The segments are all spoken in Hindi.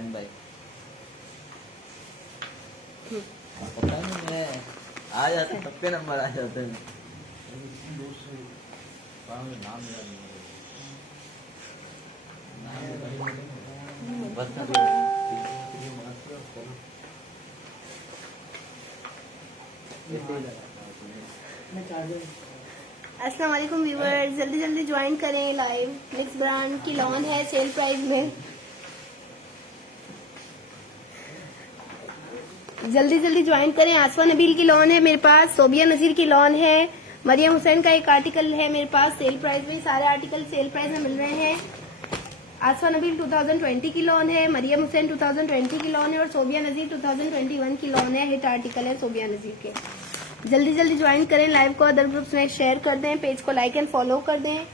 हुसैन भाई। पता नहीं मैं आ जाते पक्के नंबर आ जाते हैं। नाम अस्सलाम वालेकुम व्यूअर्स, जल्दी जल्दी ज्वाइन करें लाइव। मिक्स ब्रांड की लॉन है सेल प्राइस में, जल्दी जल्दी ज्वाइन करें। आसफा नबील की लॉन है मेरे पास, सोबिया नजीर की लॉन है, मरियम हुसैन का एक आर्टिकल है मेरे पास सेल प्राइस में। सारे आर्टिकल सेल प्राइस में मिल रहे हैं। आसफा नबील 2020 की लॉन है, मरियम हुसैन 2020 की लॉन है और सोबिया नजीर 2021 की लॉन है। हिट आर्टिकल है सोबिया नजीर के। जल्दी जल्दी ज्वाइन करें लाइव को, अदर ग्रुप्स में शेयर कर दें, पेज को लाइक एंड फॉलो कर दें।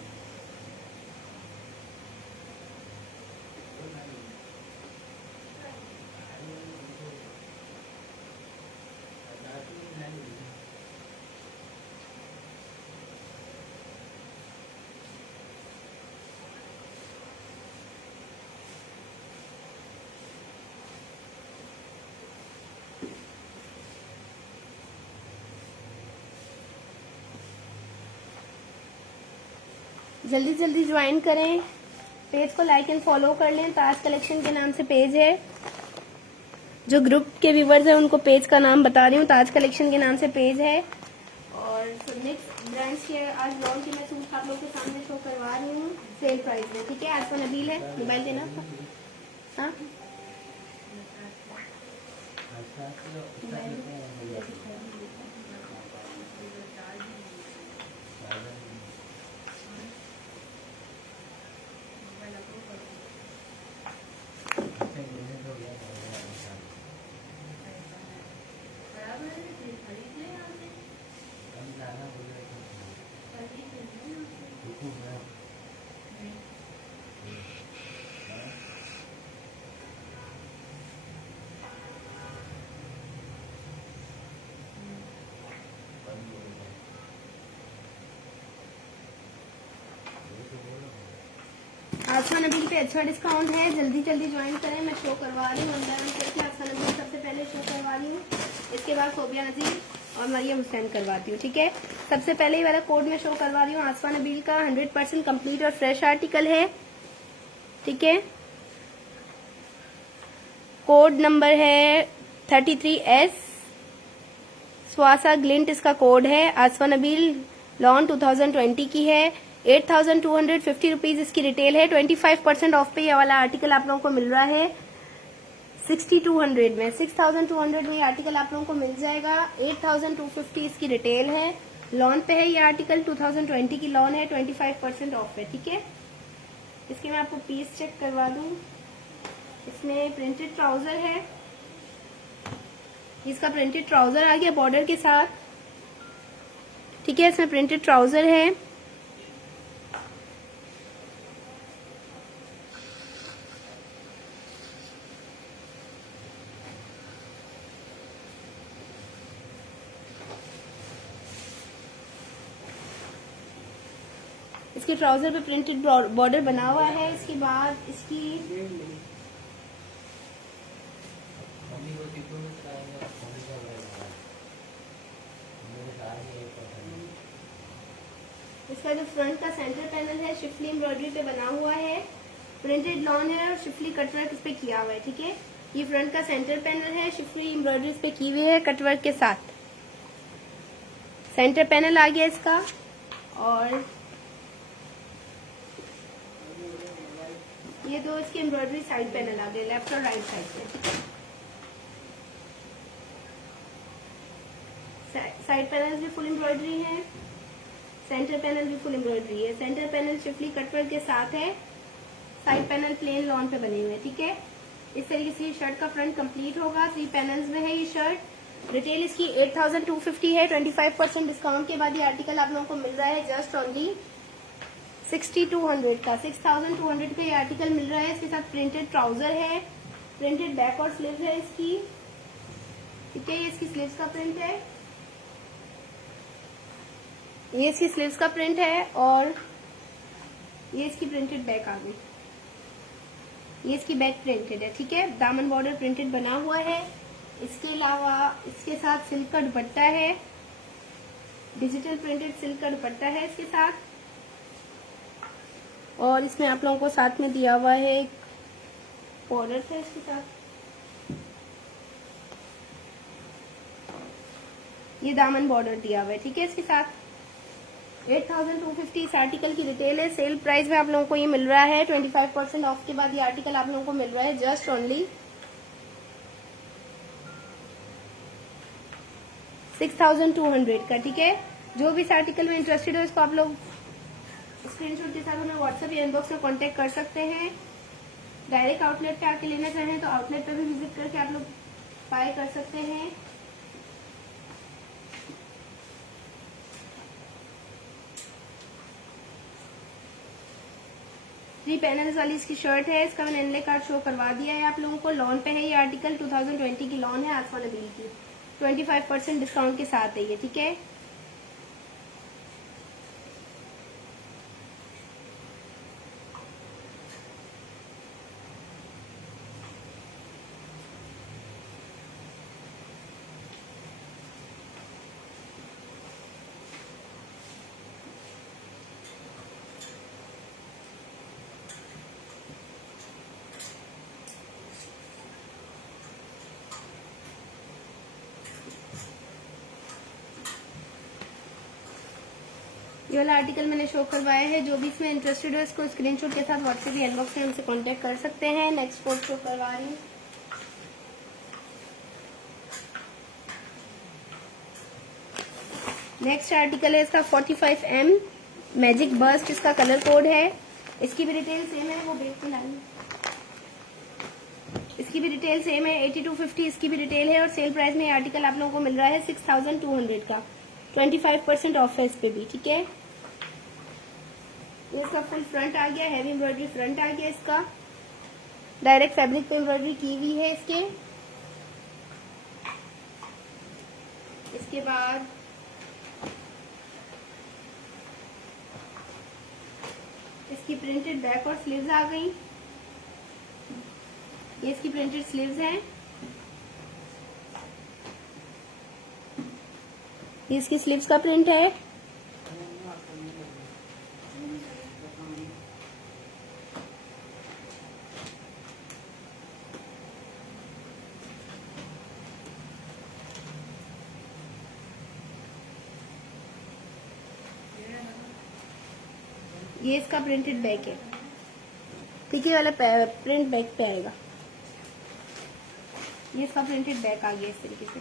जल्दी जल्दी ज्वाइन करें, पेज को लाइक एंड फॉलो कर लें। ताज कलेक्शन के नाम से पेज है। जो ग्रुप के व्यूवर्स हैं उनको पेज का नाम बता रही हूँ, ताज कलेक्शन के नाम से पेज है। और मिक्स ब्रांड्स के आज लॉन्च की मैं सूट आप लोग के सामने शो करवा रही हूँ सेल प्राइस में। ठीक है, आज तो नबील है, मोबाइल देना। हाँ आसफा नबील पे अच्छा डिस्काउंट है, जल्दी जल्दी ज्वाइन करें। मैं शो करवा रही हूँ आसफा नबील सबसे पहले शो करवा रही हूँ, इसके बाद सोबिया नजीर और मरियम हुसैन करवाती हूँ। ठीक है, सबसे पहले ही वाला कोड में शो करवा रही हूँ। आसफा नबील का 100% कंप्लीट और फ्रेश आर्टिकल है। ठीक है, कोड नंबर है 33S स्वासा ग्लिंट, इसका कोड है। आसफा नबील लॉन 2020 की है। 8,250 रुपीज इसकी रिटेल है। 25% ऑफ पे ये वाला आर्टिकल आप लोगों को मिल रहा है 6,200 में। 6,200 में ये आर्टिकल आप लोगों को मिल जाएगा। 8,250 इसकी रिटेल है। लॉन पे है ये आर्टिकल, 2020 की लॉन है, 25% ऑफ पे। ठीक है, इसके मैं आपको पीस चेक करवा दूं। इसमें प्रिंटेड ट्राउजर है, इसका प्रिंटेड ट्राउजर आ गया बॉर्डर के साथ। ठीक है, इसमें प्रिंटेड ट्राउजर है। इसके ट्राउजर पे प्रिंटेड बॉर्डर बना हुआ है। इसके बाद इसका जो फ्रंट का सेंटर पैनल है शिफली एम्ब्रॉयडरी पे बना हुआ है। प्रिंटेड लॉन है और शिफली कटवर्क इस पे किया हुआ है। ठीक है, ये फ्रंट का सेंटर पैनल है, शिफली एम्ब्रॉयडरी इस पे की हुई है कटवर्क के साथ। सेंटर पैनल आ गया इसका, और ये दो इसके एम्ब्रॉयडरी साइड पैनल आ गए, लेफ्ट और राइट साइड पे। साइड पैनल भी फुल एम्ब्रॉयडरी है, सेंटर पैनल भी फुल एम्ब्रॉयडरी है। सेंटर पैनल शिफली कटवर्क के साथ है, साइड पैनल प्लेन लॉन पे बने हुए हैं। ठीक है, इस तरीके से शर्ट का फ्रंट कंप्लीट होगा। 3 पैनल्स में है ये शर्ट। रिटेल इसकी 8,250 है। 25% डिस्काउंट के बाद ये आर्टिकल आप लोगों को मिल रहा है जस्ट ओनली 6,200 का। 6,200 का ये आर्टिकल मिल रहा है। इसके साथ प्रिंटेड ट्राउजर है, प्रिंटेड बैक और स्लीव है इसकी। ठीक है, ये इसकी स्लीव्स का प्रिंट है, ये इसकी स्लीव्स का प्रिंट है, और ये इसकी प्रिंटेड बैक आ गई। ये इसकी बैक प्रिंटेड है, ठीक है, दामन बॉर्डर प्रिंटेड बना हुआ है। इसके अलावा इसके साथ सिल्क का दुपट्टा है, डिजिटल प्रिंटेड सिल्क का दुपट्टा है इसके साथ। और इसमें आप लोगों को साथ में दिया हुआ है एक बॉर्डर है इसके साथ। ये दामन बॉर्डर दिया हुआ है, ठीक है, इसके साथ। 8250 इस आर्टिकल की रिटेल है। सेल प्राइस में आप लोगों को ये मिल रहा है 25% ऑफ के बाद ये आर्टिकल आप लोगों को मिल रहा है जस्ट ओनली 6200 का, ठीक है। जो भी इस आर्टिकल में इंटरेस्टेड हो इसको आप लोग स्क्रीनशॉट के साथ हमें व्हाट्सएप या इनबॉक्स में कांटेक्ट कर सकते हैं। डायरेक्ट आउटलेट पे आके लेना चाहें तो आउटलेट पे भी विजिट करके आप लोग बाय कर सकते हैं। थ्री पैनल्स वाली इसकी शर्ट है। इसका मैंने इनले कार्ड शो करवा दिया है आप लोगों को। लॉन पे है ये आर्टिकल, 2020 की लॉन है आसमान नबील की। 25% डिस्काउंट के साथ है ये, ठीक है। ये वाला आर्टिकल मैंने शो करवाया है। जो भी इसमें इंटरेस्टेड हो इसको स्क्रीनशॉट के साथ व्हाट्सएप या इनबॉक्स में हमसे कांटेक्ट कर सकते हैं। नेक्स्ट कोड शो करवा रही हूँ। नेक्स्ट आर्टिकल है इसका 45M मैजिक बर्स्ट, इसका कलर कोड है। इसकी भी डिटेल सेम है, वो बेच के लाई। इसकी भी डिटेल सेम है, 8250 इसकी भी डिटेल है। और सेल प्राइस में ये आर्टिकल आप लोगों को मिल रहा है 6200 का। 25% ऑफ है इस पे भी, ठीक है। ये इसका फुल फ्रंट आ गया, हैवी एम्ब्रॉयडरी फ्रंट आ गया इसका। डायरेक्ट फैब्रिक पे एम्ब्रॉयडरी की हुई है इसके। इसके बाद इसकी प्रिंटेड बैक और स्लीव्स आ गई। ये इसकी प्रिंटेड स्लीव्स हैं। ये इसकी स्लीव्स का प्रिंट है। ये इसका प्रिंटेड बैक है, ठीक है, वाला प्रिंट बैक पे आएगा। ये इसका प्रिंटेड बैक आ गया इस तरीके से।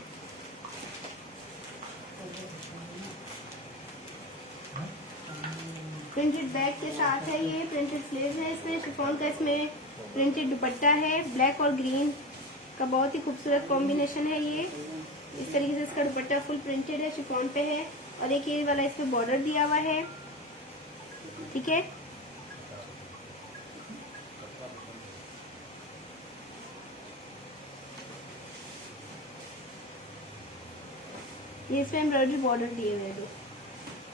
प्रिंटेड बैक के साथ है ये। प्रिंटेड स्लीव्स है इसमें। शिफॉन का इसमें प्रिंटेड दुपट्टा है। ब्लैक और ग्रीन का बहुत ही खूबसूरत कॉम्बिनेशन है ये। इस तरीके से इसका दुपट्टा फुल प्रिंटेड है, शिफॉन पे है। और एक ये वाला इसमें बॉर्डर दिया हुआ है, ठीक है। ये इसमें एम्ब्रॉयडरी बॉर्डर दिए हुए हैं। जो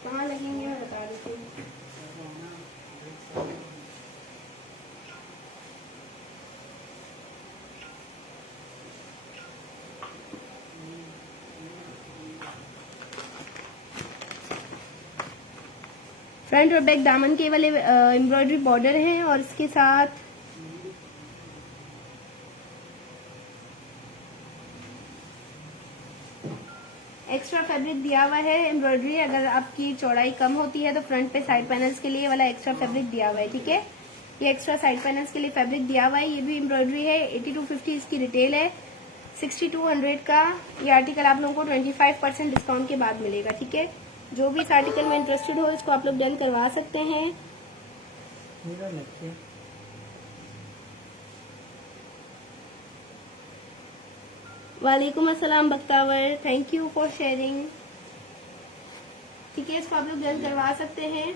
कहाँ लगेंगे मैं बता देती हूँ। फ्रंट और बैक दामन के वाले एम्ब्रॉयडरी बॉर्डर हैं। और इसके साथ एक्स्ट्रा फैब्रिक दिया हुआ है एम्ब्रॉयडरी। अगर आपकी चौड़ाई कम होती है तो फ्रंट पे साइड पैनल्स के लिए वाला एक्स्ट्रा फैब्रिक दिया हुआ है, ठीक है। ये एक्स्ट्रा साइड पैनल्स के लिए फैब्रिक दिया हुआ है। ये भी एम्ब्रॉयडरी है। 8250 इसकी रिटेल है। 6200 का ये आर्टिकल आप लोगों को 25% डिस्काउंट के बाद मिलेगा, ठीक है। जो भी इस आर्टिकल में इंटरेस्टेड हो इसको आप लोग डन करवा सकते हैं। वालेकुम अस्सलाम Bakhtawar, thank you for sharing, ठीक है। इसको आप लोग डन करवा सकते हैं।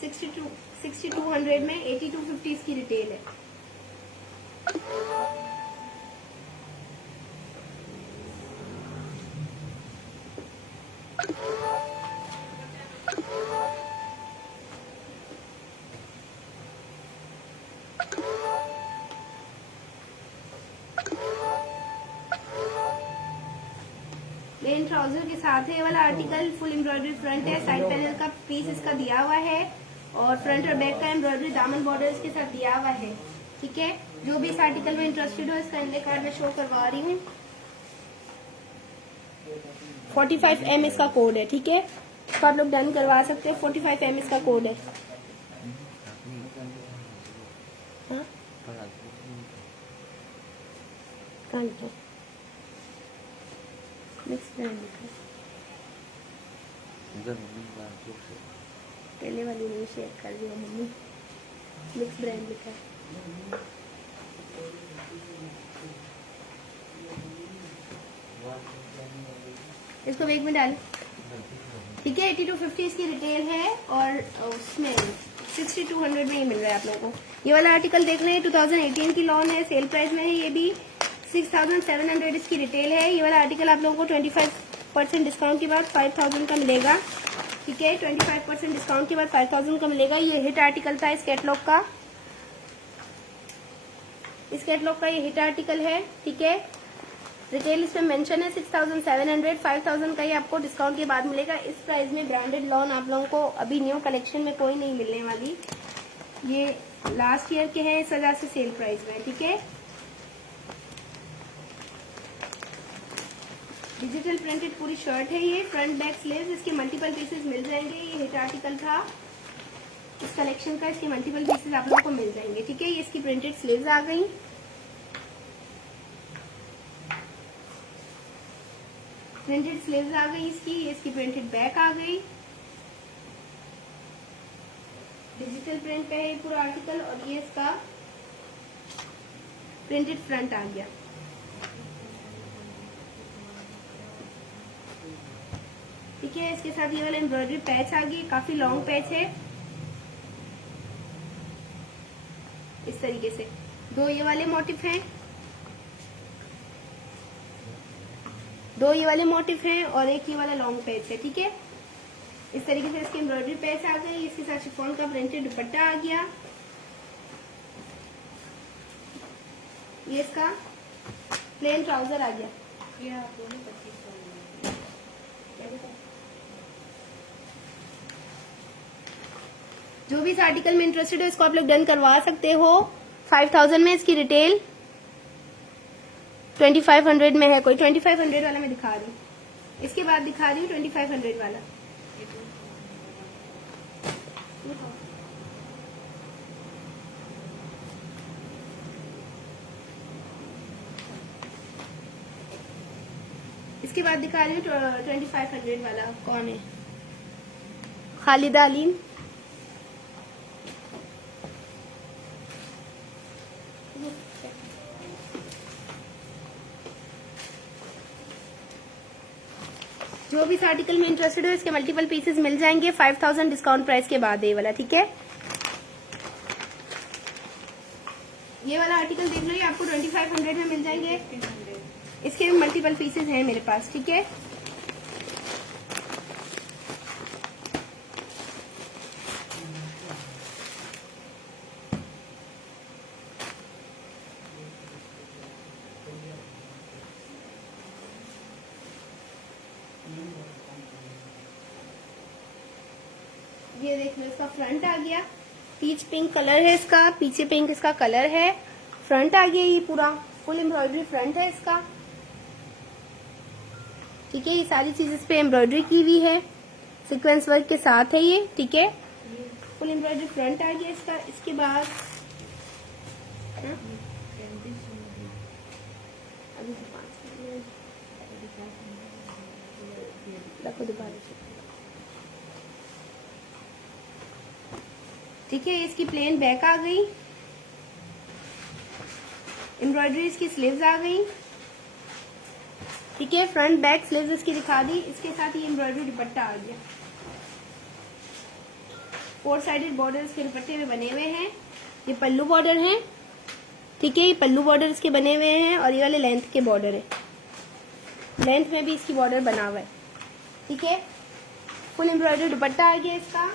6200 में 8250 इसकी रिटेल है। प्लेन ट्राउजर के साथ है ये वाला आर्टिकल। फुल एम्ब्रॉयडरी फ्रंट है, साइड पैनल का पीस इसका दिया हुआ है और फ्रंट और बैक का एम्ब्रॉयडरी दामन बॉर्डर इसके साथ दिया हुआ है। ठीक है, जो भी इस आर्टिकल में इंटरेस्टेड हो इसका इंडेक्स कार्ड में शो करवा रही हूँ। 45M इसका कोड है। ठीक है, इसको आप लोग डन करवा सकते हैं। 45M इसका कोड है। हाँ? कहाँ लिखा है? मिक्स ब्रांड लिखा है। पहले वाली नहीं शेयर कर दिया मम्मी, मिक्स ब्रांड लिखा है। इसको बैग में डालें। ठीक है, 80 to 50 इसकी रिटेल है और उसमें 6200 में ही मिल रहा है आप लोगों को। ये वाला आर्टिकल देख रहे हैं 2018 की लॉन है, सेल प्राइस में है। ये भी 6700 इसकी रिटेल है। ये वाला आर्टिकल आप लोगों को 25% डिस्काउंट के बाद 5000 का मिलेगा। ठीक है, 25% डिस्काउंट के बाद 5000 का मिलेगा। ये हिट आर्टिकल था इस कैटलॉग का। इस कैटलॉग का ये हिट आर्टिकल है। ठीक है, रिटेल इसमें मेंशन है 6700, 5000 का ही आपको डिस्काउंट के बाद मिलेगा। इस प्राइस में ब्रांडेड लॉन आप लोगों को अभी न्यू कलेक्शन में कोई नहीं मिलने वाली। ये लास्ट ईयर के हैं, इस वजह से सेल प्राइस में। ठीक है, डिजिटल प्रिंटेड पूरी शर्ट है ये, फ्रंट बैक स्लीव्स, इसके मल्टीपल पीसेस मिल जाएंगे। ये हिट आर्टिकल था इस कलेक्शन का, इसके मल्टीपल पीसेस आप लोगों को मिल जाएंगे। ठीक है, ये इसकी प्रिंटेड स्लीव्स आ गई। प्रिंटेड स्लीव्स आ गई इसकी, इसकी प्रिंटेड बैक आ गई। डिजिटल प्रिंट पे है ये पूरा आर्टिकल और ये इसका प्रिंटेड फ्रंट आ गया। ठीक है, इसके साथ ये वाला एम्ब्रॉयडरी पैच आ गई, काफी लॉन्ग पैच है। इस तरीके से दो ये वाले मोटिफ हैं, दो ये वाले मोटिफ हैं और एक ये वाला लॉन्ग पैच है। ठीक है, इस तरीके से इसकी एम्ब्रॉयडरी पैच आ गई। इसके साथ शिफॉन का प्रिंटेड दुपट्टा आ गया। ये इसका प्लेन ट्राउजर आ गया। जो भी इस आर्टिकल में इंटरेस्टेड है इसको आप लोग डन करवा सकते हो। 5000 में इसकी रिटेल, 2500 में है। कोई 2500 वाला मैं दिखा रही हूँ, इसके बाद दिखा रही हूँ 2500 वाला। इसके बाद दिखा रही हूँ 2500 वाला। कौन है? खालिदा अलीम। जो भी इस आर्टिकल में इंटरेस्टेड हो इसके मल्टीपल पीसेस मिल जाएंगे 5000 डिस्काउंट प्राइस के बाद। ये वाला ठीक है, ये वाला आर्टिकल देख लो, ये आपको 2500 में मिल जाएंगे। इसके मल्टीपल पीसेस हैं मेरे पास। ठीक है, ये देख लो, इसका फ्रंट आ गया, पीच पिंक कलर है इसका, पीछे पिंक इसका कलर है। फ्रंट आ गया, ये पूरा फुल एम्ब्रॉयडरी फ्रंट है इसका। ठीक है, ये सारी चीज इस पे एम्ब्रॉयडरी की हुई है, सीक्वेंस वर्क के साथ है ये। ठीक है, फुल एम्ब्रॉयडरी फ्रंट आ गया इसका। इसके बाद ठीक है, इसकी प्लेन बैक आ गई, एम्ब्रॉयडरी इसकी स्लीव्स आ गई। ठीक है, फ्रंट बैक स्लीव्स इसकी दिखा दी। इसके साथ ये एम्ब्रॉयडरी दुपट्टा आ गया। 4 साइडेड बॉर्डर इसके दुपट्टे में बने हुए हैं। ये पल्लू बॉर्डर है। ठीक है, ये पल्लू बॉर्डर इसके बने हुए हैं और ये वाले लेंथ के बॉर्डर है, लेंथ में भी इसकी बॉर्डर बना हुआ है। ठीक है, फुल एम्ब्रॉयडरी दुपट्टा आ गया इसका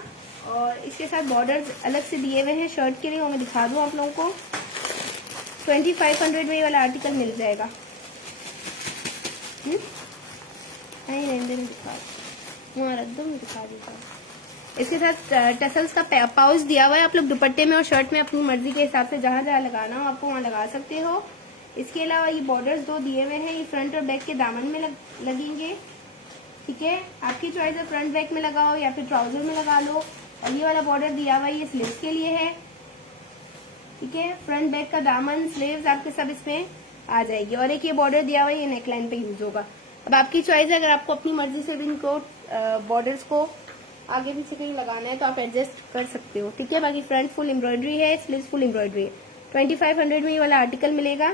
और इसके साथ बॉर्डर्स अलग से दिए हुए हैं शर्ट के लिए, वो मैं दिखा दूं आप लोगों को। 2500 में ये वाला आर्टिकल मिल जाएगा। नहीं रहने में दिखा, वहाँ रख दो, मैं दिखा देता हूँ। इसके साथ टसल्स का पाउच दिया हुआ है। आप लोग दुपट्टे में और शर्ट में अपनी मर्जी के हिसाब से जहाँ जहाँ लगाना हो आपको वहाँ लगा सकते हो। इसके अलावा ये बॉर्डर्स दो दिए हुए हैं, ये फ्रंट और बैक के दामन में लगेंगे। ठीक है, आपकी चॉइस है, फ्रंट बैक में लगाओ या फिर ट्राउजर में लगा लो। और ये वाला बॉर्डर दिया हुआ है, ये स्लीव्स के लिए है। ठीक है, फ्रंट बैक का दामन, स्लीव्स आपके सब इसमें आ जाएगी। और एक ये बॉर्डर दिया हुआ है, ये नेकलाइन पे यूज होगा। अब आपकी चॉइस है, अगर आपको अपनी मर्जी से इनको बॉर्डर्स को आगे पीछे कहीं लगाना है तो आप एडजस्ट कर सकते हो। ठीक है, बाकी फ्रंट फुल एम्ब्रॉयडरी है, स्लीव्स फुल एम्ब्रॉयडरी है। 2500 में ये वाला आर्टिकल मिलेगा।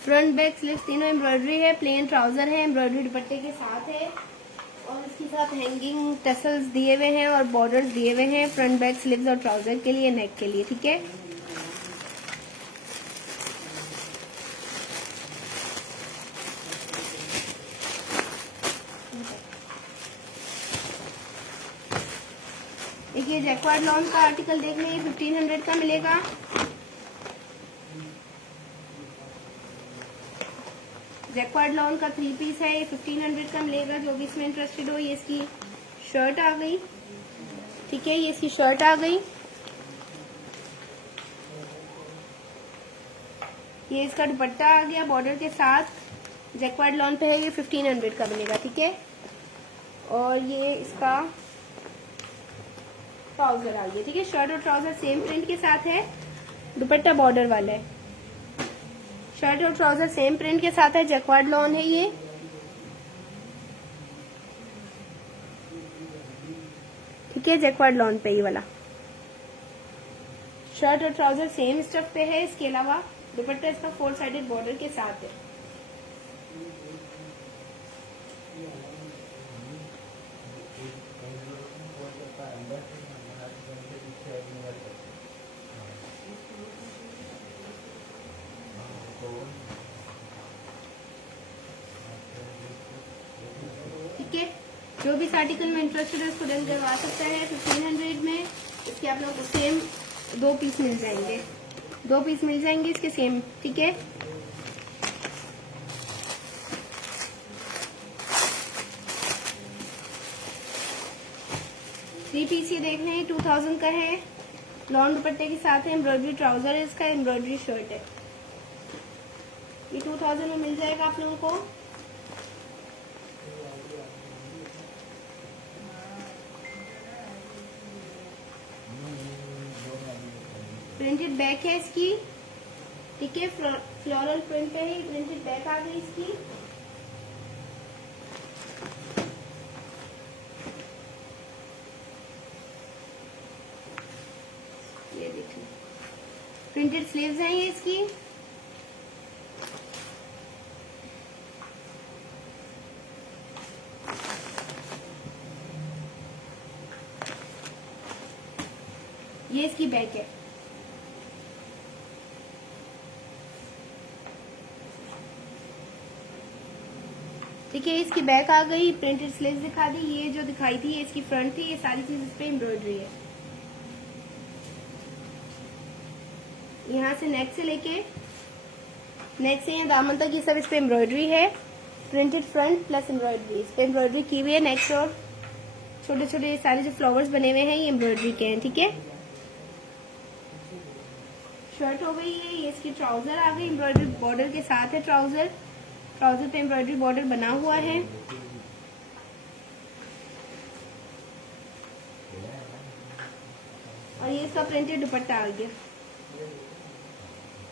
फ्रंट बैक स्लीव्स तीनों एम्ब्रॉयडरी है, प्लेन ट्राउजर है, एम्ब्रॉयडरी दुपट्टे के साथ है। और इसके साथ हैंगिंग टसल्स दिए हुए हैं और बॉर्डर्स दिए हुए हैं फ्रंट बैक स्लीव्स और ट्राउजर के लिए, नेक के लिए। ठीक है, देखिए जैक्वार्ड लॉन का आर्टिकल देख लें, 1500 का मिलेगा। जैक्वार्ड लॉन का 3 पीस है, ये 1500 का मिलेगा। जो भी इसमें इंटरेस्टेड हो, ये इसकी शर्ट आ गई। ठीक है, ये इसकी शर्ट आ गई, ये इसका दुपट्टा आ गया बॉर्डर के साथ। जैक्वार्ड लॉन पे है, ये 1500 का मिलेगा। ठीक है, और ये इसका ट्राउजर आ गया। ठीक है, शर्ट और ट्राउजर सेम प्रिंट के साथ है, दुपट्टा बॉर्डर वाला है। शर्ट और ट्राउजर सेम प्रिंट के साथ है, जैक्वार्ड लॉन है ये। ठीक है, जैक्वार्ड लॉन पे ये वाला शर्ट और ट्राउजर सेम स्टफ पे है। इसके अलावा दुपट्टा इसका 4 साइडेड बॉर्डर के साथ है। ठीक है, जो भी इस आर्टिकल में इंटरेस्टेड है उसको डन करवा सकता है। 1500 में इसके आप लोग को सेम 2 पीस मिल जाएंगे, 2 पीस मिल जाएंगे इसके सेम। ठीक है, थ्री पीस ये देख रहे हैं, 2000 का है। लॉन दुपट्टे के साथ है, एम्ब्रॉयडरी ट्राउजर है इसका, एम्ब्रॉयडरी शर्ट है। ये 2000 में मिल जाएगा आप लोगों को। प्रिंटेड बैक है इसकी। ठीक है, फ्लोरल प्रिंट पे ही प्रिंटेड बैक आ गई इसकी। ये देखिए, प्रिंटेड स्लीव्स हैं ये इसकी। ये इसकी बैक है। ठीक है, इसकी बैक आ गई, प्रिंटेड स्लीव्स दिखा दी। ये जो दिखाई थी ये इसकी फ्रंट थी, ये सारी चीज इस पे एम्ब्रॉयडरी है। यहाँ से नेक से लेके नेक से यहाँ दामन तक ये सब इस पे एम्ब्रॉयडरी है। प्रिंटेड फ्रंट प्लस एम्ब्रॉयडरी, इस पे एम्ब्रॉयडरी की हुई है। नेक्स्ट और छोटे छोटे सारे जो फ्लावर्स बने हुए हैं ये एम्ब्रॉयडरी के हैं। ठीक है, शर्ट हो गई है। ये इसकी ट्राउजर आ गई, एम्ब्रॉयडरी बॉर्डर के साथ है ट्राउजर। ट्राउजर पे एम्ब्रॉयडरी बॉर्डर बना हुआ है। और ये इसका प्रिंटेड दुपट्टा आ गया।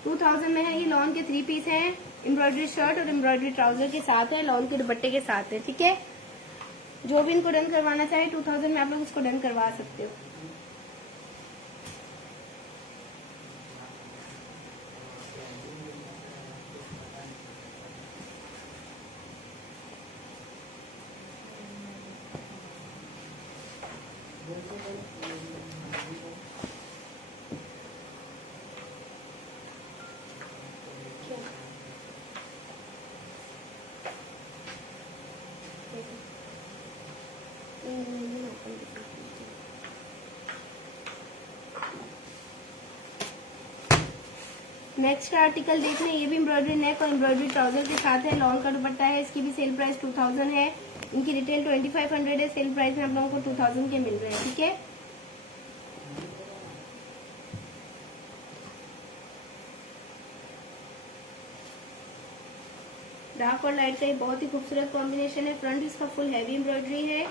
2000 में है। ये लॉन के 3 पीस हैं, एम्ब्रॉयडरी शर्ट और एम्ब्रॉयडरी ट्राउजर के साथ है, लॉन के दुपट्टे के साथ है। ठीक है, जो भी इनको डन करवाना चाहे 2000 में आप लोग इसको डन करवा सकते हो। नेक्स्ट आर्टिकल देख लें। ये भी एम्ब्रॉयडरी नेक और एम्ब्रॉयडरी ट्राउजर के साथ है, लॉन्ग का दुपट्टा है। इसकी भी सेल प्राइस 2000 है। इनकी रिटेल 2500 है, सेल प्राइस में आप लोगों को 2000 के मिल रहे हैं। ठीक है, डार्क और लाइट का ये बहुत ही खूबसूरत कॉम्बिनेशन है। फ्रंट इसका फुल हैवी एम्ब्रॉयडरी है।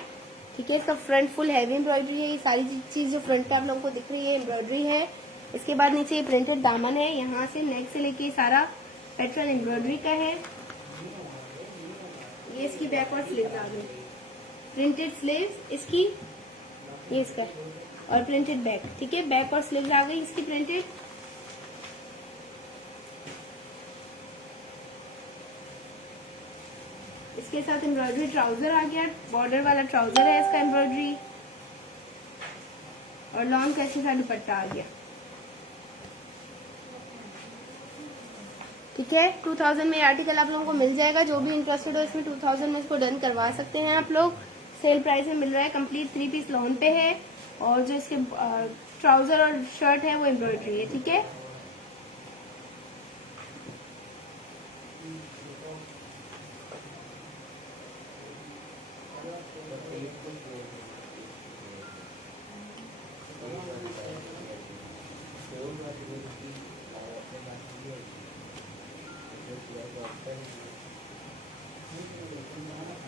ठीक है, इसका फ्रंट फुल हैवी एम्ब्रॉयडरी है। ये सारी चीज जो फ्रंट पे आप लोगों को दिख रही है एम्ब्रॉयडरी है। इसके बाद नीचे ये प्रिंटेड दामन है, यहाँ से नेक से लेके सारा पैटर्न एम्ब्रॉयडरी का है। ये इसकी बैक और स्लीव्स आ गई, प्रिंटेड स्लीव्स इसकी, ये इसका और प्रिंटेड बैक। ठीक है, बैक और स्लीव्स आ गई इसकी प्रिंटेड। इसके साथ एम्ब्रॉयडरी ट्राउजर आ गया, बॉर्डर वाला ट्राउजर है इसका एम्ब्रॉयडरी, और लॉन्ग का इसके साथ दुपट्टा आ गया। ठीक है, 2000 में आर्टिकल आप लोगों को मिल जाएगा। जो भी इंटरेस्टेड हो इसमें 2000 में इसको डन करवा सकते हैं आप लोग। सेल प्राइस में मिल रहा है, कंप्लीट 3 पीस लॉन पे है, और जो इसके ट्राउजर और शर्ट है वो एम्ब्रॉयडरी है। ठीक है,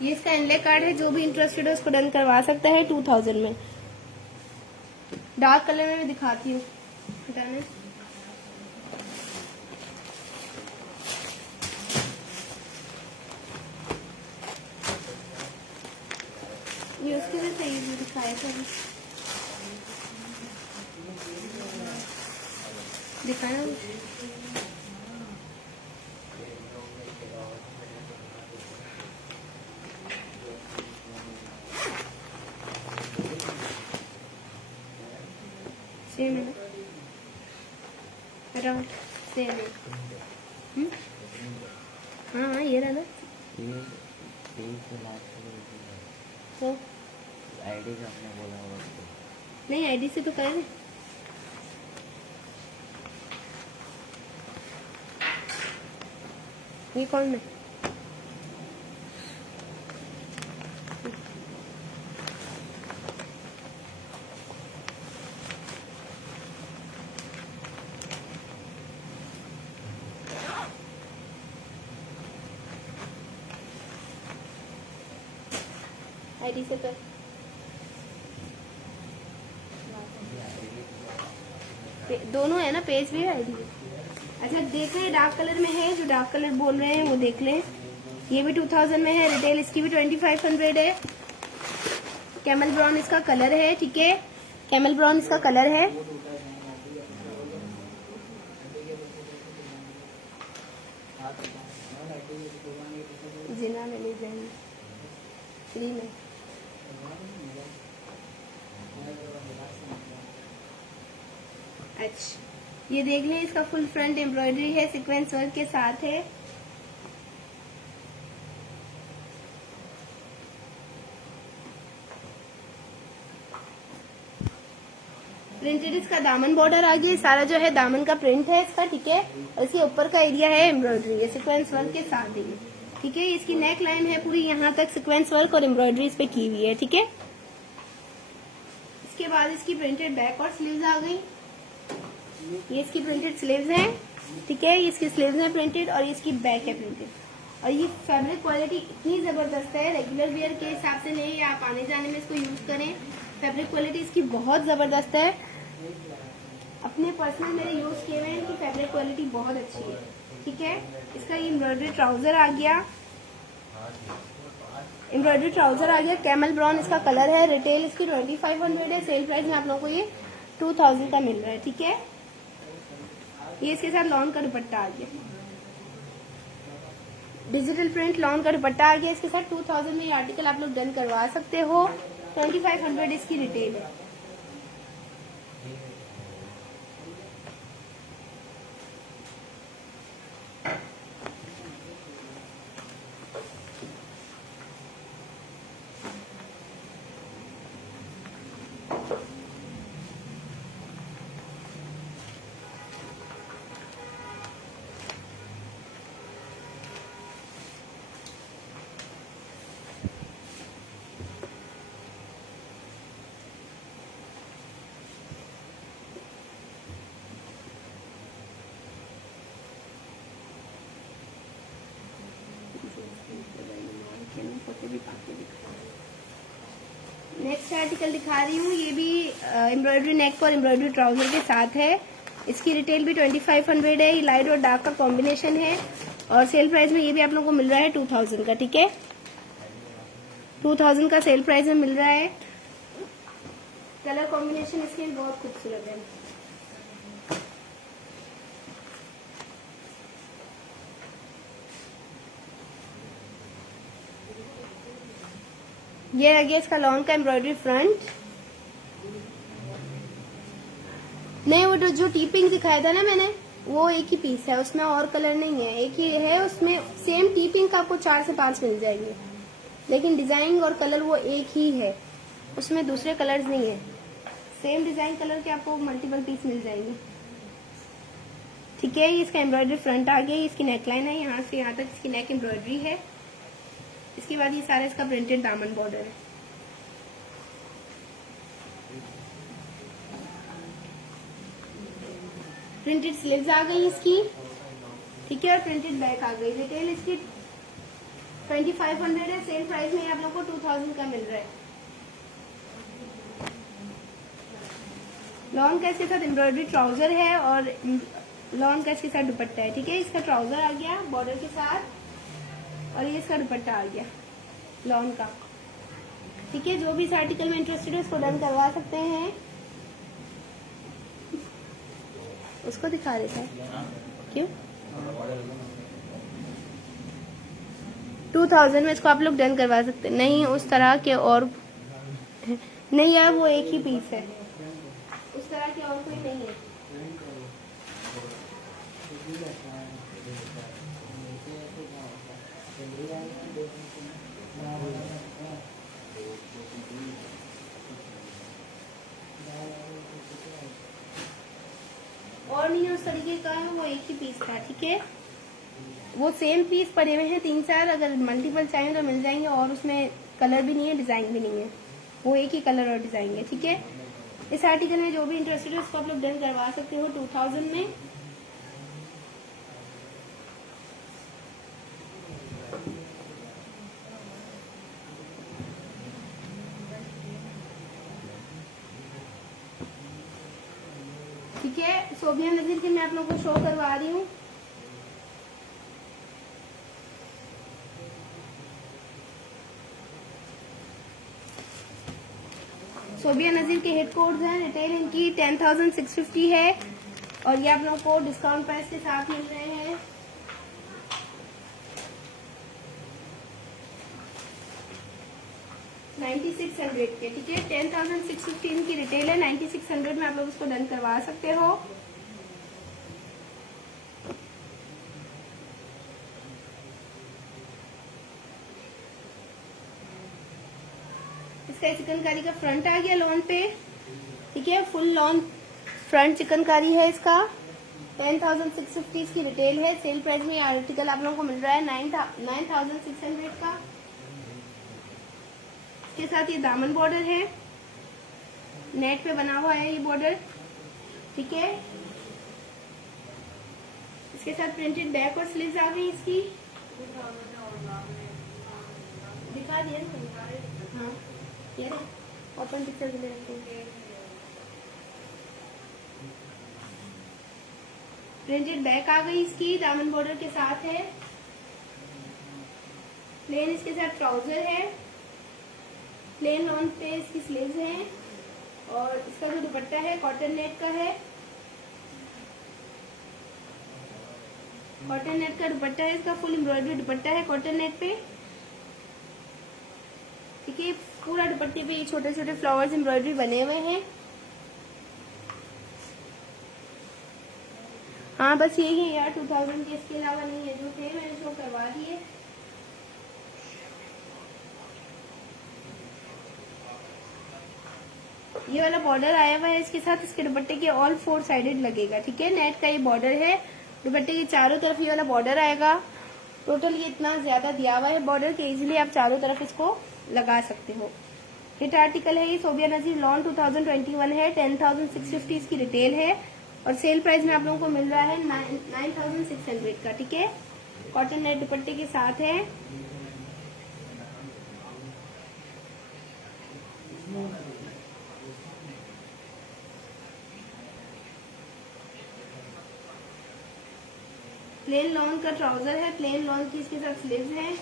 ये इसका इनले कार्ड है। जो भी इंटरेस्टेड है उसको डन करवा सकता है 2000 में। डार्क कलर में मैं दिखाती हूँ, हटाने। ये उसके लिए सही भी दिखाया था, दिखाना सेम है ना, अराउंड सेम है। हाँ हाँ, ये रहा ना। तो आईडी का आपने बोला होगा नहीं, आईडी से तो कर रहे। ये कौन है? आईडी से कर। दोनों है ना, पेज भी है, आईडी भी। अच्छा देख लें, डार्क कलर में है, जो डार्क कलर बोल रहे हैं वो देख लें। ये भी 2000 में है, रिटेल इसकी भी 2500 है। कैमल ब्राउन इसका कलर है। ठीक है, कैमल ब्राउन इसका कलर है। जिना में फ्री में। अच्छा, ये देख लें, इसका फुल फ्रंट एम्ब्रॉयडरी है, सीक्वेंस वर्क के साथ है। प्रिंटेड इसका दामन बॉर्डर आ गया, सारा जो है दामन का प्रिंट है इसका। ठीक है, और इसके ऊपर का एरिया है एम्ब्रॉयडरी है, सीक्वेंस वर्क के साथ है। ठीक है, इसकी नेक लाइन है पूरी, यहाँ तक सीक्वेंस वर्क और एम्ब्रॉयडरी इस पे की हुई है। ठीक है, इसके बाद इसकी प्रिंटेड बैक और स्लीव्स आ गई। ये इसकी प्रिंटेड स्लीव्स हैं। ठीक है, ये इसकी स्लीव्स हैं प्रिंटेड, और ये इसकी बैक है प्रिंटेड। और ये फैब्रिक क्वालिटी इतनी जबरदस्त है, रेगुलर वेयर के हिसाब से नहीं, आप आने जाने में इसको यूज करें। फैब्रिक क्वालिटी इसकी बहुत जबरदस्त है। अपने पर्सनल मेरे यूज किए हुए हैं, इनकी फैब्रिक क्वालिटी बहुत अच्छी है। ठीक है, इसका ये एम्ब्रॉयडरी ट्राउजर आ गया, एम्ब्रॉयडरी ट्राउजर आ गया, कैमल ब्राउन इसका कलर है। रिटेल इसकी 2500 है, सेल प्राइस में आप लोगों को ये 2000 का मिल रहा है। ठीक है, ये इसके साथ लॉन का दुपट्टा आ गया, डिजिटल प्रिंट लॉन का दुपट्टा आ गया इसके साथ। 2000 में ये आर्टिकल आप लोग डन करवा सकते हो। 2500 इसकी रिटेल है। नेक्स्ट आर्टिकल दिखा रही हूँ, ये भी एम्ब्रॉयडरी नेक और एम्ब्रॉयडरी ट्राउजर के साथ है। इसकी रिटेल भी 2500 है। ये लाइट और डार्क का कॉम्बिनेशन है और सेल प्राइस में ये भी आप लोगों को मिल रहा है 2000 का। ठीक है, 2000 का सेल प्राइस में मिल रहा है। कलर कॉम्बिनेशन इसके बहुत खूबसूरत है। ये आ गया इसका लॉन्ग का एम्ब्रॉयडरी फ्रंट। नहीं, वो जो टीपिंग दिखाया था ना मैंने, वो एक ही पीस है, उसमें और कलर नहीं है, एक ही है। उसमें सेम टीपिंग का आपको 4 से 5 मिल जाएंगे, लेकिन डिजाइन और कलर वो एक ही है, उसमें दूसरे कलर्स नहीं है। सेम डिजाइन कलर के आपको मल्टीपल पीस मिल जाएंगे। ठीक है, ये इसका एम्ब्रॉयडरी फ्रंट आ गया। इसकी नेकलाइन है, यहाँ से यहाँ तक इसकी नेक एम्ब्रॉयडरी है। इसके बाद ये सारा इसका प्रिंटेड दामन बॉर्डर है। प्रिंटेड स्लीव्स आ गई इसकी। ठीक है, और प्रिंटेड बैक आ गई। रिटेल इसकी 2500 है, सेल प्राइस में आप लोग को 2000 का मिल रहा है। लॉन्ग का इसके साथ एम्ब्रॉयडरी ट्राउजर है और लॉन्ग का इसके साथ दुपट्टा है। ठीक है, इसका ट्राउजर आ गया बॉर्डर के साथ और ये इसका दुपट्टा आ गया लॉन का। ठीक है, जो भी इस आर्टिकल में इंटरेस्टेड है उसको डन करवा सकते हैं। उसको दिखा रहे थे क्यों? 2000 में इसको आप लोग डन करवा सकते हैं। नहीं, उस तरह के और नहीं यार, वो एक ही पीस है, उस तरह के और कोई नहीं है। और नहीं उस तरीके का है, वो एक ही पीस था। ठीक है, वो सेम पीस पड़े हुए हैं 3-4, अगर मल्टीपल चाहिए तो मिल जाएंगे। और उसमें कलर भी नहीं है, डिजाइन भी नहीं है, वो एक ही कलर और डिजाइन है। ठीक है, इस आर्टिकल में जो भी इंटरेस्टेड है उसको आप लोग डन करवा सकते हो 2000 में। ठीक है, सोबिया नजीर की मैं आप लोगों को शो करवा रही हूँ। सोबिया नजीर के हेड कोड्स हैं। रिटेल इनकी 10,650 है और ये आप लोगों को डिस्काउंट प्राइस के साथ मिल रहे हैं। $9600 के। ठीक है, 10,650 की रिटेल है, 9600 में आप लोग उसको डन करवा सकते हो। इसका चिकनकारी का फ्रंट आ गया लॉन पे। ठीक है, फुल लॉन फ्रंट चिकनकारी है इसका। 10,650 इसकी रिटेल है। सेल प्राइस में ये आर्टिकल आप लोगों को मिल रहा है 9,600 का। इसके साथ ये दामन बॉर्डर है, नेट पे बना हुआ है ये बॉर्डर। ठीक है, इसके साथ प्रिंटेड बैक और स्लीव्स आ गई इसकी। दिखा दिया ना? हाँ, ये ओपन पिक्चर के लिए रखते हैं। प्रिंटेड बैक आ गई इसकी, दामन बॉर्डर के साथ है। प्लेन इसके साथ ट्राउजर है, प्लेन लॉन पे इसकी स्लीव्स हैं और इसका जो दुपट्टा है कॉटन नेट का है। कॉटन नेट का दुपट्टा है, इसका फुल एम्ब्रॉयडरी दुपट्टा है कॉटन नेट पे। ठीक है, पूरा दुपट्टे पे ये छोटे छोटे फ्लावर्स एम्ब्रॉयडरी बने हुए हैं। हाँ बस यही है यार 2000 के, इसके अलावा नहीं है। जो थे मैंने शो करवा दिए। ये वाला बॉर्डर आया हुआ है इसके साथ, इसके दुपट्टे के ऑल 4 साइडेड लगेगा। ठीक है, नेट का ये बॉर्डर है, दुपट्टे के चारों तरफ ये वाला बॉर्डर आएगा। टोटल ये इतना ज्यादा दिया हुआ है बॉर्डर के इजीली आप चारों तरफ इसको लगा सकते हो। हिट आर्टिकल है ये, सोबिया नजीर लॉन 2021 है। 10,650 इसकी रिटेल है और सेल प्राइस में आप लोगों को मिल रहा है 9,600 का। ठीक है, कॉटन नेट दुपट्टे के साथ है। प्लेन लॉन का ट्राउजर है, प्लेन लॉन की इसके साथ स्लीव्स है।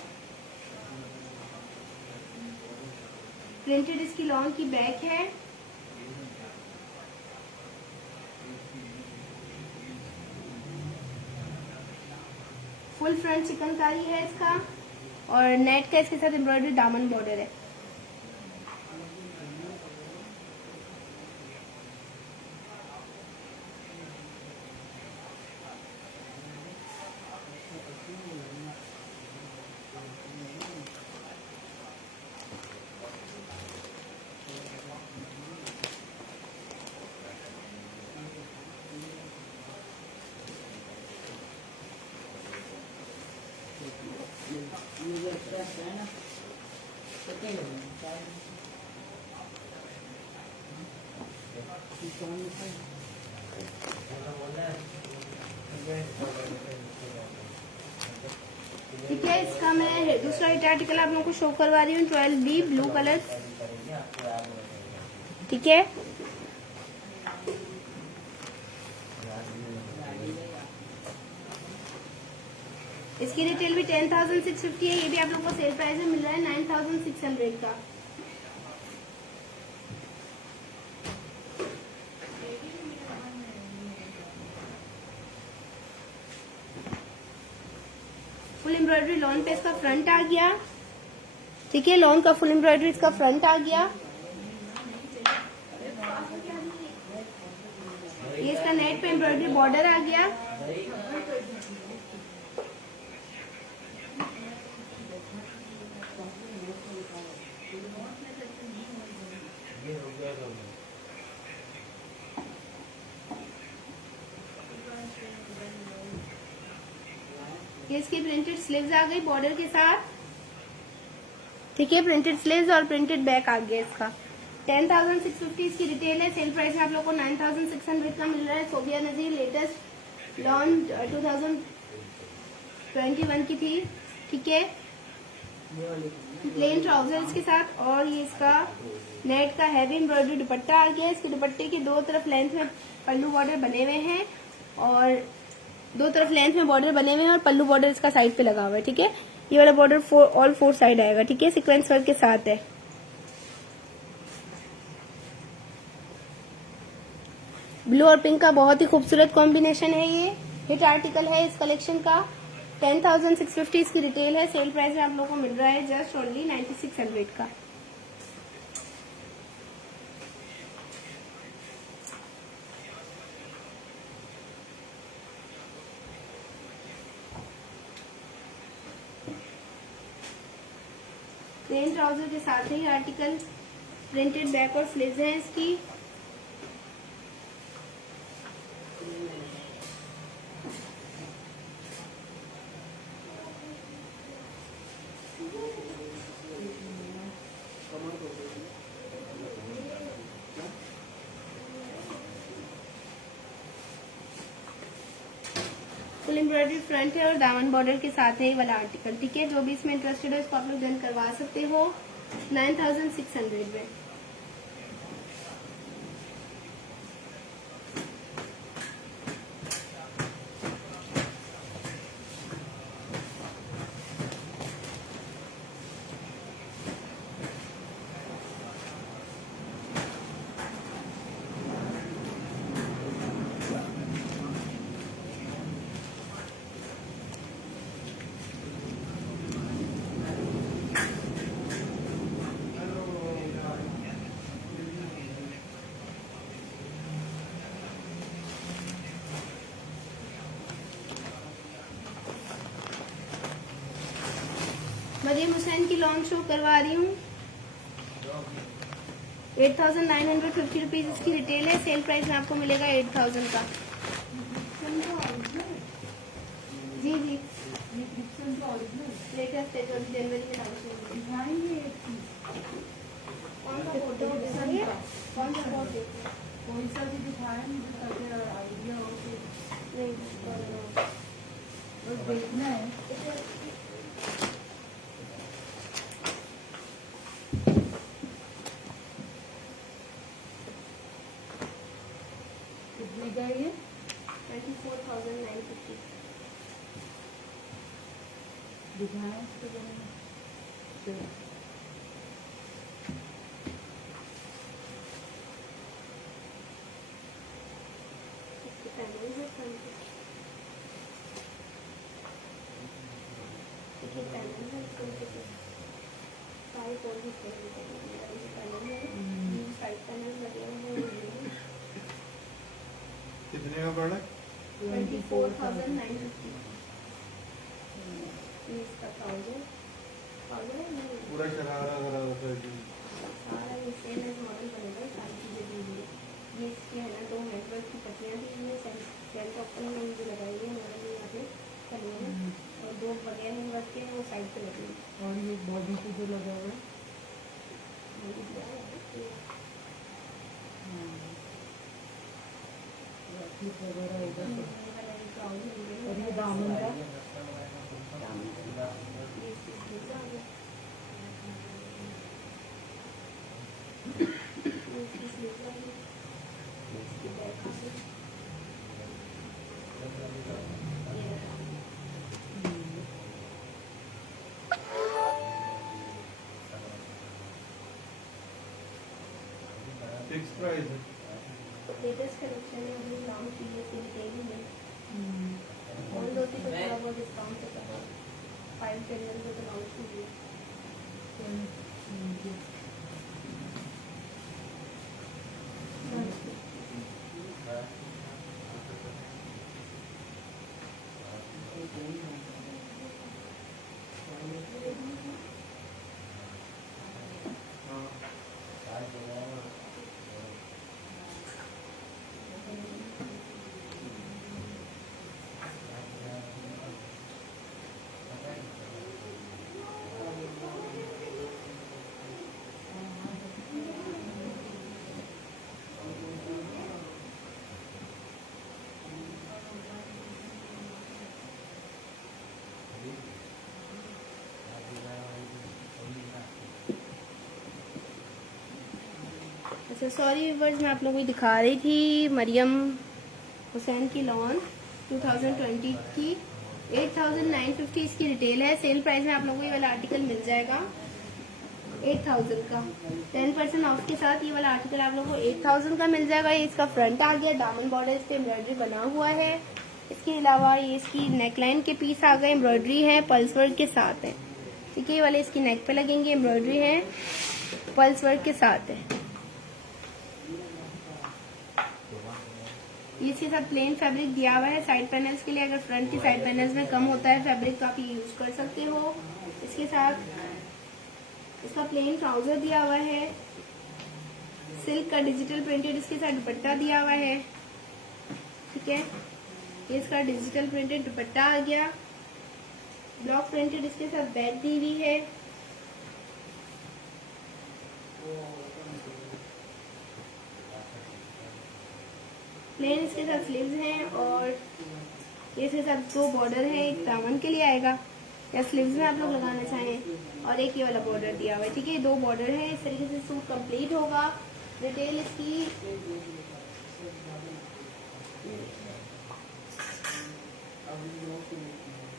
प्रिंटेड इसकी लॉन की बैक है। फुल फ्रंट चिकनकारी है इसका और नेट का इसके साथ एम्ब्रॉयडरी दामन बॉर्डर है। ठीक है, इसका मैं दूसरा हिट आर्टिकल आप लोगों को शो करवा रही हूँ। 12B blue colour. ठीक है, इसकी रिटेल भी 10,650 है। ये भी आप लोगों को सेल प्राइस में मिल रहा है 9,600 का। फुल एम्ब्रॉयडरी लॉन पे इसका फ्रंट आ गया। ठीक है, लॉन का फुल एम्ब्रॉयडरी इसका फ्रंट आ गया। ये इसका नेट पे एम्ब्रॉयडरी बॉर्डर आ गया। ये इसकी प्रिंटेड स्लीव्स आ गई बॉर्डर के साथ। ठीक है, प्रिंटेड स्लीव्स और प्रिंटेड बैक आ गया इसका। 10,650 इसकी रिटेल है। सेल प्राइस में आप लोग को 9,600 का मिल रहा है। सोबिया नजीर लेटेस्ट लॉन्च 2021 की थी। ठीक है, प्लेन ट्राउजर इसके साथ और ये इसका नेट का हैवी एम्ब्रॉयडरी दुपट्टा आ गया। इसके दुपट्टे के दो तरफ लेंथ में पल्लू बॉर्डर बने हुए हैं और दो तरफ लेंथ में बॉर्डर बने हुए हैं और पल्लू बॉर्डर इसका साइड पे लगा हुआ है। ठीक है, ये वाला बॉर्डर ऑल 4 साइड आएगा। ठीक है, सीक्वेंस वर्क के साथ है। ब्लू और पिंक का बहुत ही खूबसूरत कॉम्बिनेशन है। ये हिट आर्टिकल है इस कलेक्शन का। 10,650 इसकी रिटेल है। सेल प्राइस में आप लोगों को मिल रहा है जस्ट ओनली 9,600 का। प्लेन ट्राउजर के साथ ही आर्टिकल, प्रिंटेड बैक और स्लीव्स हैं इसकी। फुल एम्ब्रॉयडरी फ्रंट है और दामन बॉर्डर के साथ है ये वाला आर्टिकल। ठीक है, जो भी इसमें इंटरेस्टेड हो इसको आप लोग डन करवा सकते हो 9,600 में। मरियम हुसैन की लॉन शो करवा रही हूँ। 8,950 रुपीज इसकी रिटेल है, सेल प्राइस में आपको मिलेगा 8,000 का। जी जी लेटेस्ट है जो जनवरी में लॉन्च हुई है। कौन सा फोटो दिखाइए? कौन सा फोटो? कोई सा भी दिखाया मुझे ताकि आइडिया हो कि नहीं बस देखना है। कितने का है ये? 24,950। दिखाया इसके बारे में। इसके पैनल है फ्रंट पे। ये पैनल है फ्रंट पे। सारे कोड भी सेम है। ये पैनल है, ये साइड पैनल लगे हुए हैं। कितने का पड़ा? 24,950। इसका 1,000 है नहीं। पूरा शरारा वगैरह सारा ये सेम एज मॉडल बनेगा, सारी चीज़ें दी हुई है। ये इसके है ना 2 हैंडवर्क की पट्टियाँ दी हुई है, सेंटर ओपन में मुझे लगाई है मॉडल में यहाँ पे कलर में, और 2 बगैर हैंडवर्क के हैं वो साइड पे लगे हैं। और ये बॉडी पे जो लगा हुआ है ये दिया है क्लिप वगैरह होगा तो। ये वाला एक trouser और ये दामन का ये इसकी sleeves आ गया। ये इसकी sleeves आ गई। ये इसकी back आ गई। ये रहा। फिक्स प्राइस है। लेटेस्ट कलेक्शन है, अभी लॉन्च की है, इसकी डिटेल है। और 2-3 तो थोड़ा बहुत डिस्काउंट होता है। 5 जनवरी को तो लॉन्च की है। अच्छा सॉरी व्यूअर्स, मैं आप लोगों को दिखा रही थी मरियम हुसैन की लॉन 2020 की। 8,950 इसकी रिटेल है, सेल प्राइस में आप लोगों को ये वाला आर्टिकल मिल जाएगा 8,000 का। 10% ऑफ के साथ ये वाला आर्टिकल आप लोगों को 8,000 का मिल जाएगा। ये इसका फ्रंट आ गया, दामन बॉर्डर इस पे एम्ब्रॉयडरी बना हुआ है। इसके अलावा ये इसकी नेकलाइन के पीस आ गए, एम्ब्रॉयडरी है, पल्स वर्क के साथ है। ठीक है, ये वाले इसकी नेक पे लगेंगे, एम्ब्रॉयडरी है, पल्स वर्क के साथ है। इसके साथ प्लेन फैब्रिक दिया हुआ है साइड पैनल्स के लिए। अगर फ्रंट की साइड पैनल्स में कम होता है फैब्रिक तो आप ये यूज कर सकते हो। इसके साथ इसका प्लेन ट्राउजर दिया हुआ है, सिल्क का डिजिटल प्रिंटेड इसके साथ दुपट्टा दिया हुआ है। ठीक है, ये इसका डिजिटल प्रिंटेड दुपट्टा आ गया। ब्लॉक प्रिंटेड इसके साथ बैग दी हुई है। प्लेन इसके साथ स्लीव्स हैं, और ये इसके साथ 2 बॉर्डर है, एक दामन के लिए आएगा या स्लीव्स में आप लोग लगाना चाहें, और एक ये वाला बॉर्डर दिया हुआ है। ठीक है, 2 बॉर्डर है। इस तरीके से सूट कंप्लीट होगा।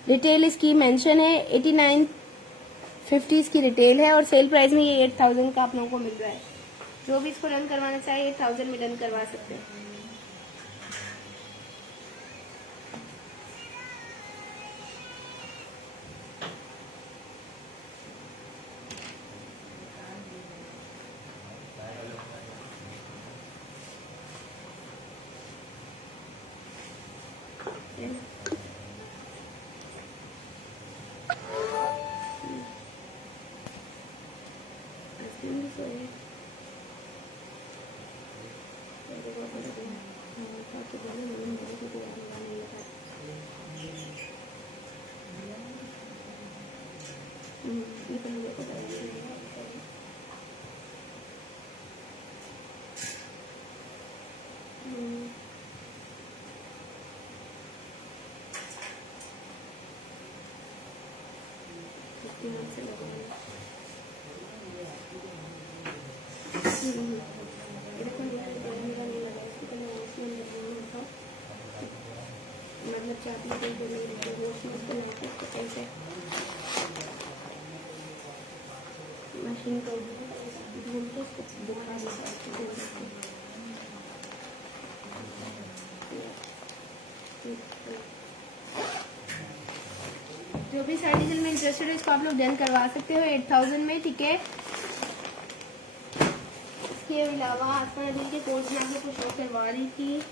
डिटेल इसकी मेंशन है। 8950 इसकी रिटेल है, और सेल प्राइस में ये 8,000 का आप लोगों को मिल रहा है। जो भी इसको डन करवाना चाहे 8,000 में डन करवा सकते हैं। ये तो मुझे पता है। ध्यान से लगाना। मतलब चाहती हूँ कि मेरी ऐसे मशीन को ढूंढ के उसको दिखा जो भी आर्टिकल में इंटरेस्टेड है इसको आप लोग डन करवा सकते हो 8000 में, ठीक है। इसके अलावा आसमान नबील के कोर्स में आप लोग को शो करवा रही थी।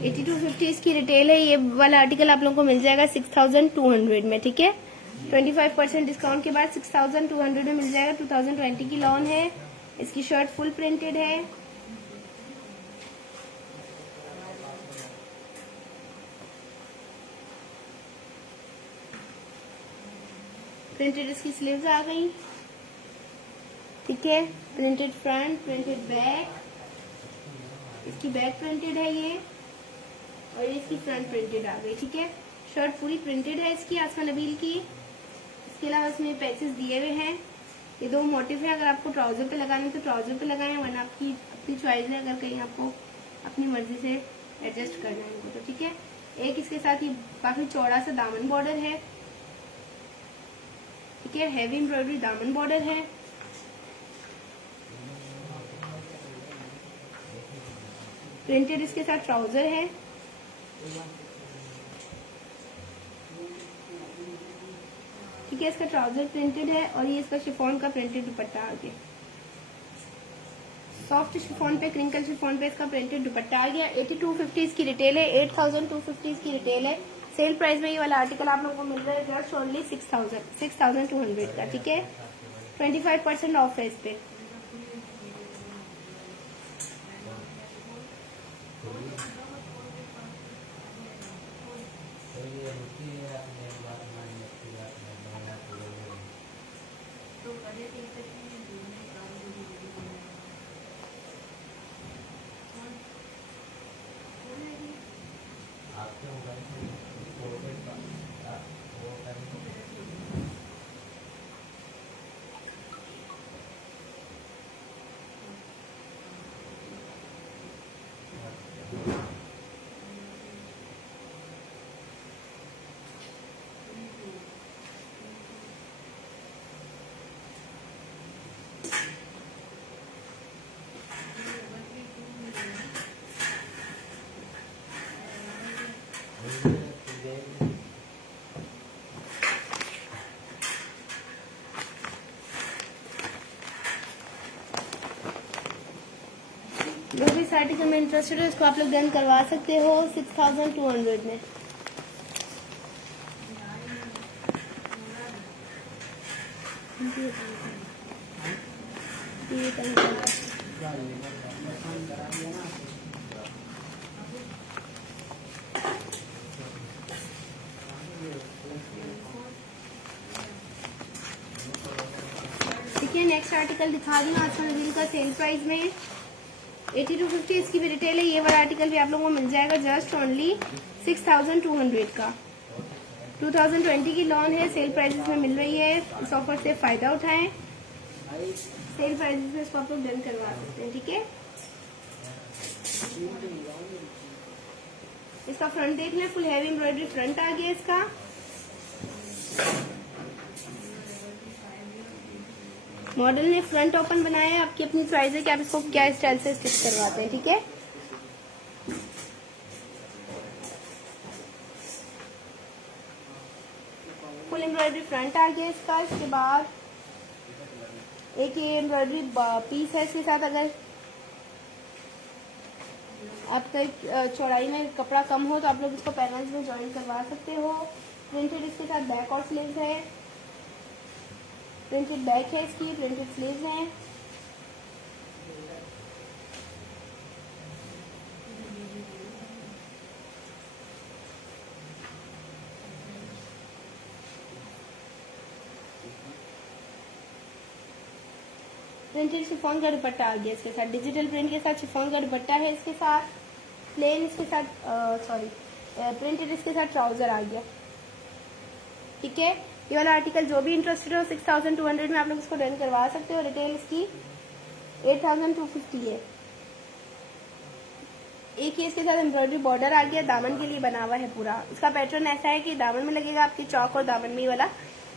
$82.50 इसकी रिटेल है। ये वाला आर्टिकल आप लोगों को मिल जाएगा 6200 में, ठीक है। 25% डिस्काउंट के बाद 6200 में मिल जाएगा। 2020 की लॉन है। इसकी शर्ट फुल प्रिंटेड है। प्रिंटेड इसकी स्लीव्स आ गई, ठीक है। प्रिंटेड फ्रंट, प्रिंटेड बैक, इसकी बैक प्रिंटेड है ये, और ये इसकी फ्रंट प्रिंटेड आ गई, ठीक है। शर्ट पूरी प्रिंटेड है इसकी आसमान नबील की। इसके अलावा इसमें पैचेस दिए हुए हैं। ये दो मोटिव है। अगर आपको ट्राउजर पे लगाने तो ट्राउजर पे लगाएं, वरना आपकी अपनी चॉइस है। अगर कहीं आपको अपनी मर्जी से एडजस्ट करना है इनको तो, ठीक है। एक इसके साथ ये काफी चौड़ा सा दामन बॉर्डर है, ठीक है। हैवी एम्ब्रॉयडरी दामन बॉर्डर है। प्रिंटेड इसके साथ ट्राउजर है, ठीक है। इसका ट्राउजर प्रिंटेड है और ये इसका शिफॉन का प्रिंटेड दुपट्टा आ गया। सॉफ्ट शिफॉन पे, क्रिंकल शिफॉन पे इसका प्रिंटेड दुपट्टा आ गया। 8250 इसकी रिटेल है। 8250 इसकी रिटेल है। सेल प्राइस में ये वाला आर्टिकल आप लोगों को मिल रहा है जस्ट ओनली 6200 का, ठीक है। 25% ऑफ है इस पे। जो भी इस आर्टिकल में इंटरेस्टेड है इसको आप लोग डन करवा सकते हो 6200 में। ठीक है, नेक्स्ट आर्टिकल दिखा रही हूँ आसमान नबील का सेल प्राइस में 8250 इसकी भी रिटेल है। ये वाला आर्टिकल भी आप लोगों को मिल जाएगा जस्ट ओनली 6200 का। 2020 की लॉन है। सेल प्राइसेस में मिल रही है। इस ऑफर से फायदा उठाएं। सेल प्राइसेस में इसको आप लोग डन करवा सकते हैं, ठीक है। इसका फ्रंट देख लें, फुल हैवी एम्ब्रॉयडरी फ्रंट आ गया इसका। मॉडल ने फ्रंट ओपन बनाया है। आपकी अपनी चॉइस है कि आप इसको क्या स्टाइल से स्टिच करवाते हैं, ठीक है। फुल एम्ब्रॉयडरी फ्रंट आ गया इसका। इसके बाद एक ये एम्ब्रॉयडरी पीस है इसके साथ। अगर आपका चौड़ाई में कपड़ा कम हो तो आप लोग इसको पैनल्स में ज्वाइन करवा सकते हो। प्रिंटेड इसके साथ बैक और स्लीव्स है। प्रिंटेड बैक है इसकी, प्रिंटेड स्लीव्स हैं। प्रिंटेड शिफॉन का दुपट्टा आ गया इसके साथ। डिजिटल प्रिंट के साथ शिफॉन का दुपट्टा है इसके साथ। प्लेन इसके साथ प्रिंटेड इसके साथ ट्राउजर आ गया। ठीक है, ये वाला आर्टिकल जो भी इंटरेस्टेड हो 6200 में आप लोग इसको डन करवा सकते हो। रिटेल इसकी 8250 है। एक ही इसके साथ एम्ब्रॉयडरी बॉर्डर आ गया, दामन के लिए बना हुआ है पूरा। इसका पैटर्न ऐसा है कि दामन में लगेगा आपकी चौक और दामन में वाला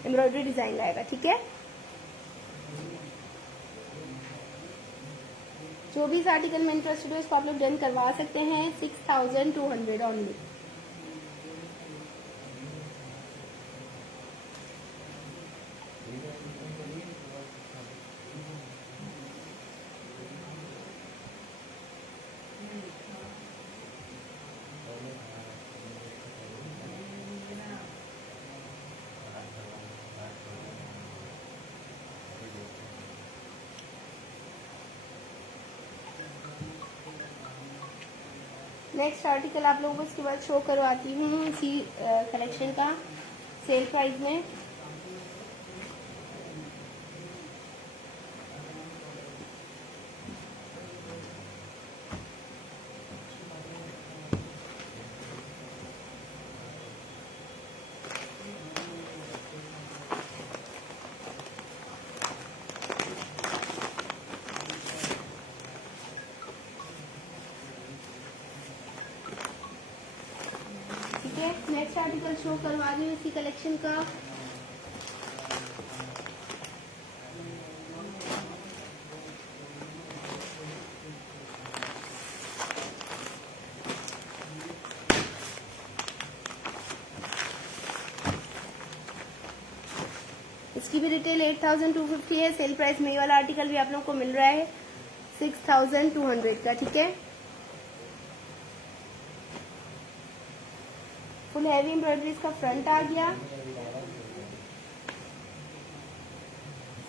एम्ब्रॉयडरी डिजाइन आएगा। ठीक है, जो भी इस आर्टिकल में इंटरेस्टेड हो इसको आप लोग डन करवा सकते हैं। 6200 ओनली। नेक्स्ट आर्टिकल आप लोगों को इसके बाद शो करवाती हूँ इसी कलेक्शन का सेल प्राइस में। नेक्स्ट आर्टिकल शो करवा रही हूँ इसी कलेक्शन का। इसकी भी रिटेल 8250 है। सेल प्राइस में ये वाला आर्टिकल भी आप लोगों को मिल रहा है 6200 का। ठीक है, फुल हैवी एम्ब्रॉयडरी इसका फ्रंट आ गया।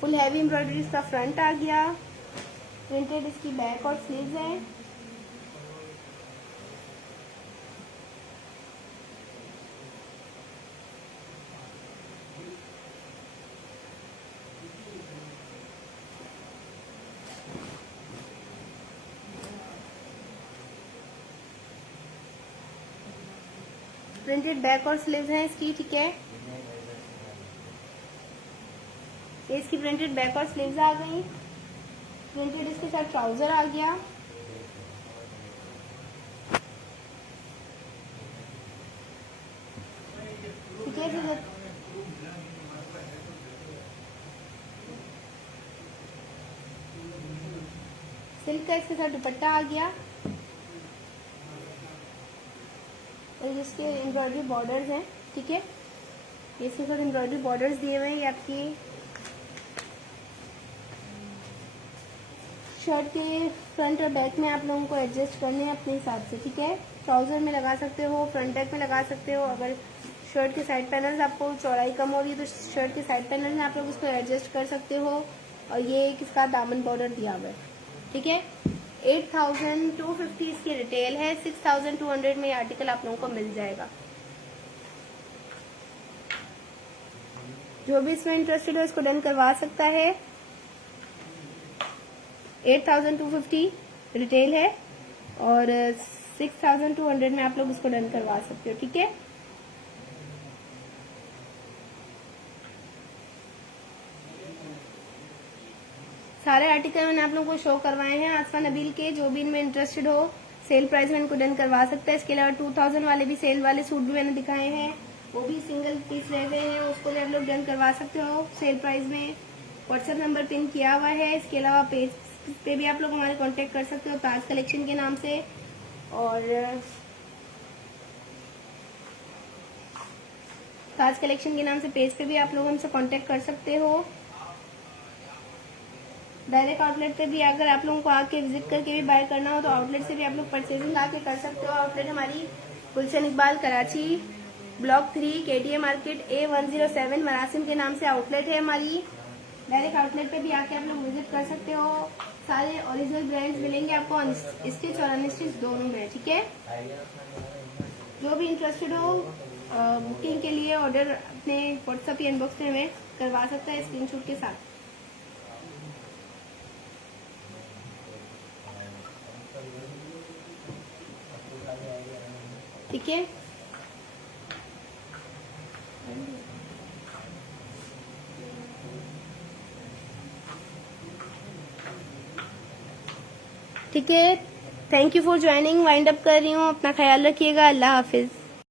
फुल हैवी एम्ब्रॉयडरी इसका फ्रंट आ गया। प्रिंटेड इसकी बैक और स्लीव्स हैं। प्रिंटेड बैक और स्लीव्स हैं इसकी। ठीक है, ये इसकी प्रिंटेड बैक और स्लीव्स आ गई। प्रिंटेड इसके साथ ट्राउजर आ गया। ठीक है, सिल्क का इसके साथ दुपट्टा आ गया और जिसके एम्ब्रॉयडरी बॉर्डर्स हैं। ठीक है, इसके साथ एम्ब्रॉयडरी बॉर्डर्स दिए हुए हैं। ये आपकी शर्ट के फ्रंट और बैक में आप लोगों को एडजस्ट करने हैं अपने हिसाब से। ठीक है, ट्राउजर में लगा सकते हो, फ्रंट बैक में लगा सकते हो। अगर शर्ट के साइड पैनल्स आपको चौड़ाई कम हो रही है तो शर्ट के साइड पैनल में आप लोग उसको एडजस्ट कर सकते हो। और ये किसका दामन बॉर्डर दिया हुआ है। ठीक है, 8250 इसकी रिटेल है। 6200 में ये आर्टिकल आप लोगों को मिल जाएगा। जो भी इसमें इंटरेस्टेड हो इसको डन करवा सकता है। 8250 रिटेल है और 6200 में आप लोग इसको डन करवा सकते हो। ठीक है, सारे आर्टिकल मैंने आप लोगों को शो करवाए हैं आसफा नबील के। जो भी इनमें इंटरेस्टेड हो सेल प्राइस में इनको डन करवा सकता है। इसके अलावा 2000 वाले भी सेल वाले सूट भी मैंने दिखाए हैं, वो भी सिंगल पीस रह गए हैं, उसको भी आप लोग डन करवा सकते हो सेल प्राइस में। व्हाट्सएप नंबर पिन किया हुआ है। इसके अलावा पेज पे भी आप लोग हमारे कांटेक्ट कर सकते हो ताज कलेक्शन के नाम से। और ताज कलेक्शन के नाम से पेज पे भी आप लोग हमसे कांटेक्ट कर सकते हो। डायरेक्ट आउटलेट पे भी अगर आप लोगों को आके विजिट करके भी बाय करना हो तो आउटलेट से भी आप लोग परचेजिंग आके कर सकते हो। आउटलेट हमारी Gulshan Iqbal Karachi block 3 KTA market A107 Marasim के नाम से आउटलेट है हमारी। डायरेक्ट आउटलेट पे भी आके आप लोग विजिट कर सकते हो। सारे ओरिजिनल ब्रांड्स मिलेंगे आपको स्टिच और अनस्टिच दोनों में, ठीक है। जो भी इंटरेस्टेड हो बुकिंग के लिए ऑर्डर अपने व्हाट्सएप या इनबॉक्स में हमें करवा सकता है स्क्रीनशॉट के साथ। ठीक है, ठीक है। Thank you for joining. Wind up कर रही हूँ। अपना ख्याल रखिएगा। अल्लाह हाफिज।